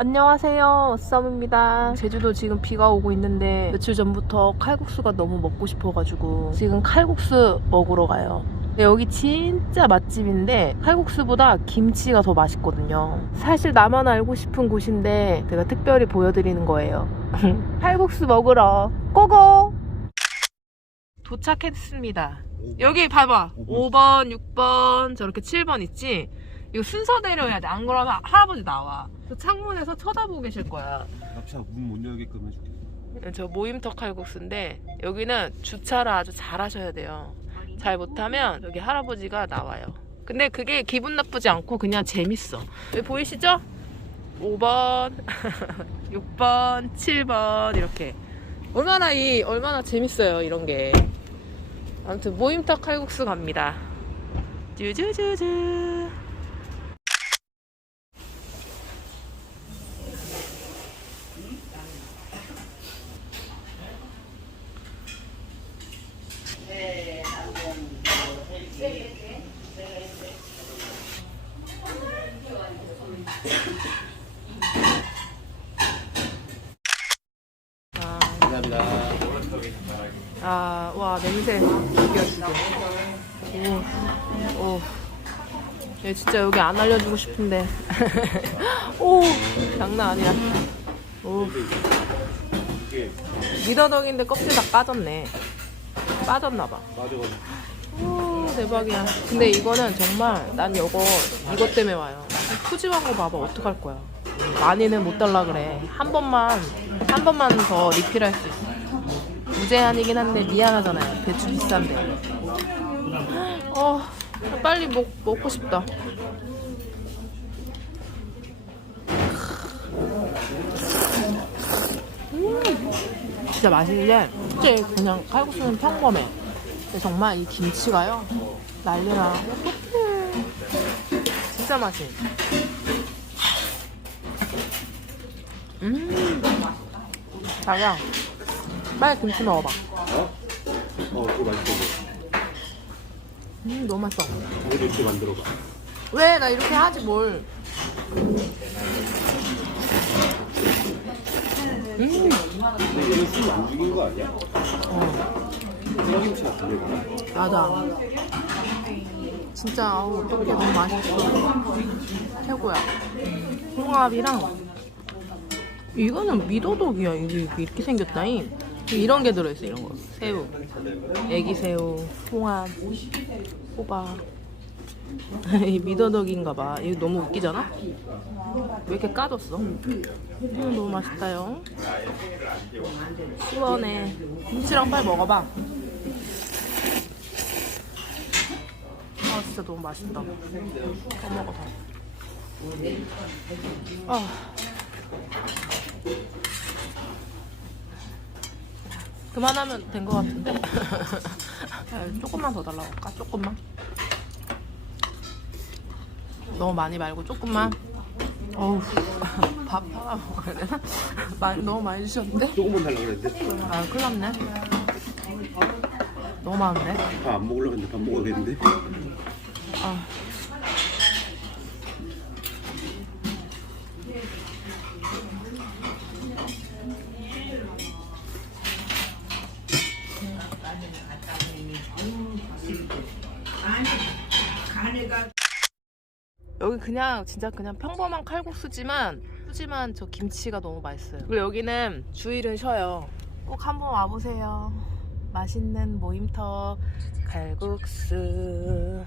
안녕하세요. 썸입니다. 제주도 지금 비가 오고 있는데 며칠 전부터 칼국수가 너무 먹고 싶어가지고 지금 칼국수 먹으러 가요. 여기 진짜 맛집인데 칼국수보다 김치가 더 맛있거든요. 사실 나만 알고 싶은 곳인데 제가 특별히 보여드리는 거예요. 칼국수 먹으러 고고! 도착했습니다. 여기 봐봐. 5번, 6번, 저렇게 7번 있지? 이거 순서대로 해야 돼. 안 그러면 할아버지 나와. 그 창문에서 쳐다보고 계실 거야. 납치야 문못 열게끔 해줄게. 저 모임터 칼국수인데 여기는 주차를 아주 잘 하셔야 돼요. 잘 못하면 여기 할아버지가 나와요. 근데 그게 기분 나쁘지 않고 그냥 재밌어. 여기 보이시죠? 5번, 6번, 7번 이렇게. 얼마나 이 얼마나 재밌어요 이런 게. 아무튼 모임터 칼국수 갑니다. 쭈쭈쭈쭈. 아, 감사합니다. 아, 와, 냄새. 죽여, 죽여. 오, 오. 얘 진짜 여기 안 알려주고 싶은데. 오, 장난 아니야. 오. 미더덕인데 껍질 다 까졌네. 빠졌나봐. 오, 대박이야. 근데 이거는 정말 난 이거, 이것 때문에 와요. 푸짐한 거 봐봐. 어떡할 거야. 많이는 못 달라 그래. 한 번만, 한 번만 더 리필할 수 있어. 무제한이긴 한데 미안하잖아요. 배추 비싼데. 어, 빨리 먹, 먹고 싶다. 음, 진짜 맛있는데, 솔직히 그냥 칼국수는 평범해. 근데 정말 이 김치가요, 난리나. 진짜 맛있. 음, 자기야, 빨리 김치 먹어봐. 어? 어, 그거 맛있어. 음, 너무 맛있어. 자기도 이렇게 만들어봐. 왜? 나 이렇게 하지 뭘. 음, 근데 얘는 술안 죽인 거 아니야? 어, 생김치 같은데. 맞아. 진짜, 어떡해. 너무 맛있어. 최고야. 홍합이랑, 이거는 미더덕이야. 이게 이렇게 생겼다잉. 이런 게 들어있어, 이런 거. 새우. 애기 새우, 홍합, 호박. 이 미더덕인가 봐. 이거 너무 웃기잖아? 왜 이렇게 까졌어? 음, 너무 맛있다요. 시원해. 김치랑 빨리 먹어봐. 아 진짜 너무 맛있다. 더 먹어 더. 아. 그만하면 된 것 같은데? 아, 조금만 더 달라고 할까? 조금만? 너무 많이 말고 조금만? 어우 밥 하나 먹어야 되나? 많이, 너무 많이 주셨는데? 조금만 달라고 그랬는데. 아 큰일 났네 너무 많은데? 밥 안 먹으려고 했는데 밥 먹어야겠는데. 아. 여기 그냥 진짜 그냥 평범한 칼국수지만 푸짐한 저 김치가 너무 맛있어요. 그리고 여기는 주일은 쉬어요. 꼭 한번 와보세요. 맛있는 모임터 칼국수.